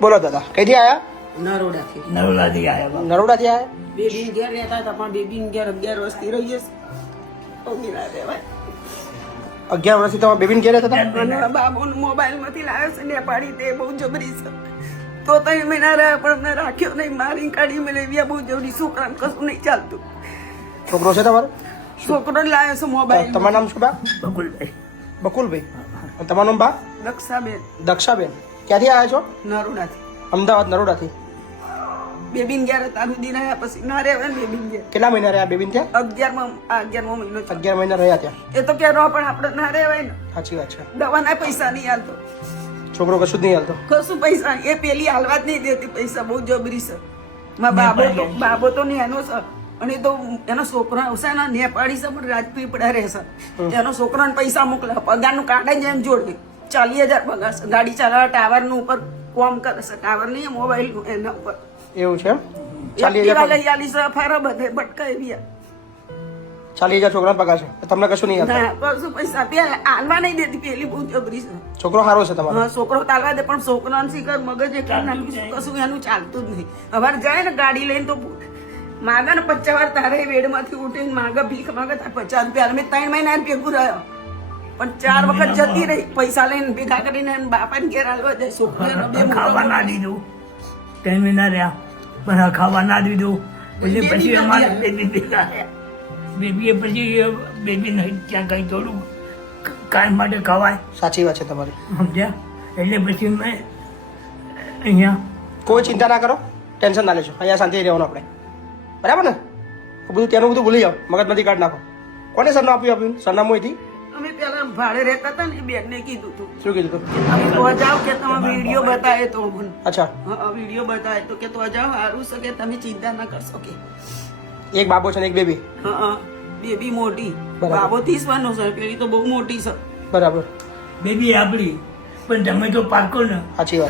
બોલો દાદા કઈથી આયા? નરોડાથી. નરોડાથી આવ્યા નરોડાથી આયા? બેબીન ઘેર રહેતા હતા પણ બેબીન ઘેર અગિયાર વર્ષથી રહી જશે. અગિયાર વર્ષથી તમારા બેબીને ઘેર હતા? અને બાબુને મોબાઈલમાંથી લાવ્યો છે નેપાળી તે બહુ જબરી છે. તો ત્રણ મહિના રહ્યા પણ અમને રાખ્યો નહીં મારી કાઢી મેં લેવી બહુ જબરી. છોકરાને કશું નહીં ચાલતું. છોકરો છે તમારો? છોકરો લાવ્યો છે મોબાઈલ. તમારું નામ શું બા? બકુલભાઈ. બકુલભાઈ. તમારું નામ બા? દક્ષાબેન. દક્ષાબેન. ક્યાંથી આવ્યા છો? નરોડાથી. અમદાવાદ નરોડાથી. બેબીન ગયા હતા સુધી રહ્યા પછી ના રહેવાય બેબીન ગયા કેટલા મહિના રહ્યા બેબીન ત્યાં? અગિયારમાં અગિયારમો મહિનો છે. અગિયાર મહિના રહ્યા ત્યાં. એ તો કે પણ આપણે ના રહેવાય ને. સાચી વાત છે. દવાના પૈસા નહીં હાલતો છોકરો કશું જ નહીં હાલતો કશું પૈસા એ પેલી હાલવા જ નહીં દેતી પૈસા બહુ જબરી છે. માં બાબો તો બાબો તો નેનો છે. અને એ તો એનો છોકરો આવશે ને નેપાળી છે પણ રાજપીપળા રહેશે એનો છોકરાને પૈસા મોકલે પગારનું કાઢે જ એમ જોડે. ચાલીસ હજાર પગાર છે. ગાડી ચલાવવા ટાવરનું ઉપર કોમ કરે છે. ટાવર નહીં મોબાઈલ એના ઉપર. એવું છે? ચાલીસ હજાર લઈ આલી બધે ચાલીસ હજાર છોકરા પગાર છે. તમને કશું નહીં હાલતો કશું પૈસા પેલા આલવા નહીં દેતી પેલી બહુ જબરી છે. છોકરો સારો છે તમારો? હા છોકરો તાલવા દે પણ છોકરાને શીખર મગજ એક કશું એનું ચાલતું જ નહીં. અવાર જાય ને ગાડી લઈને તો માગા ને પચાસ વાર તારે વેડમાંથી ઉઠીને માગા ભીખ માગા પચાસ રૂપિયા મેં ત્રણ મહિના ભેગું રહ્યો. પણ ચાર વખત જતી રહી. પૈસા લઈને ભેગા કરીને બાપાને ઘેર હાલવા જાય. છોકરાને બે ખાવા ના દીધું. ત્રણ ના રહ્યા. પણ ખાવા ના દીધું. એટલે પછી અમારે બેબી ભેગા બેબીએ પછી બેબી નહીં ત્યાં કંઈ થોડું? કાંઈ માટે ખવાય. સાચી વાત છે તમારી. સમજ્યા? એટલે પછી મેં અહીંયા કોઈ ચિંતા ના કરો. ટેન્શન ના લેશો. અહીંયા શાંતિ રહેવાનું આપણે. બરાબર ને? બધું ત્યાંનું બધું ભૂલી જાઓ. મગજમાંથી કાઢ નાખો. કોને સરનામું આપ્યું આપ્યું સરનામું અહીંથી અમે પેલા ભાડે રહેતા હતા ને બેન ને કીધું હતું શું કીધું તમે તો જાઓ કે તમે વીડિયો બતાવે તો મને અચ્છા. વીડિયો બતાવે તો કે તો જાઓ સારું છે કે તમે ચિંતા ના કરશો કે? એક બાબો છે ને એક બેબી. હા બેબી મોટી. બાબો ત્રીસ વાનો છે પેલી તો બહુ મોટી છે. બરાબર. બેબી આપણી પણ તમે જો પાકો ને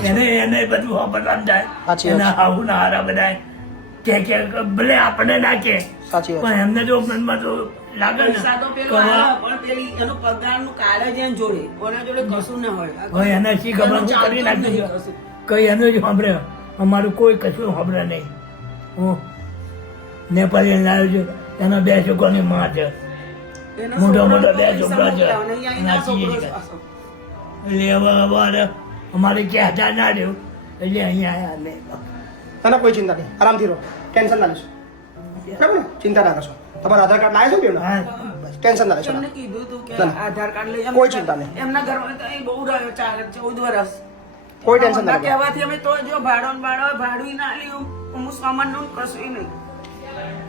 એને એને બધું વાપરવાનું જાય એના હાવ ના હારા બધા કે કે ભલે આપણે નાખે સાચી પણ એમને જો મનમાં તો લાગે ને પણ પેલી એનો પગારનું કાર્ડ જ એને જોડે કોના જોડે કશું ના હોય. હવે એને શી ખબર? હું કરી ચાલતું જ નહીં નાખ્યું કશું. કઈ એનું જ સાંભળે. અમારું કોઈ કશું સાંભળે નહીં. હું નેપાળી લાવ્યો છું. એના બે છોકરાની માં છે. મોટા મોટા બે છોકરા છે. એટલે હવે અમારે ક્યાં ના રહ્યું? એટલે અહીંયા આવ્યા નહીં ના ના કોઈ ચિંતા નહીં. આરામથી રહો. ટેન્શન ના લેશો. બરાબર ને? ચિંતા ના કરશો. તમારા આધાર કાર્ડ લાવ્યા છો બસ ટેન્શન ના લેશો. એમને કીધું હતું કે આધાર કાર્ડ લઈ કોઈ ચિંતા નહીં. એમના ઘરમાં તો અહીં બહુ રહ્યો ચાલે ચૌદ વર્ષ કોઈ ટેન્શન ના કહેવાથી અમે તો જો ભાડો ભાડો ભાડું ના લ્યું હું સામાનનું કશું નહીં.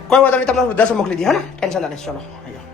કોઈ વાત નહીં તમને વૃદ્ધાશ્રમ મોકલી દી હા ને? ટેન્શન ના લેશો ચલો. અહીંયા.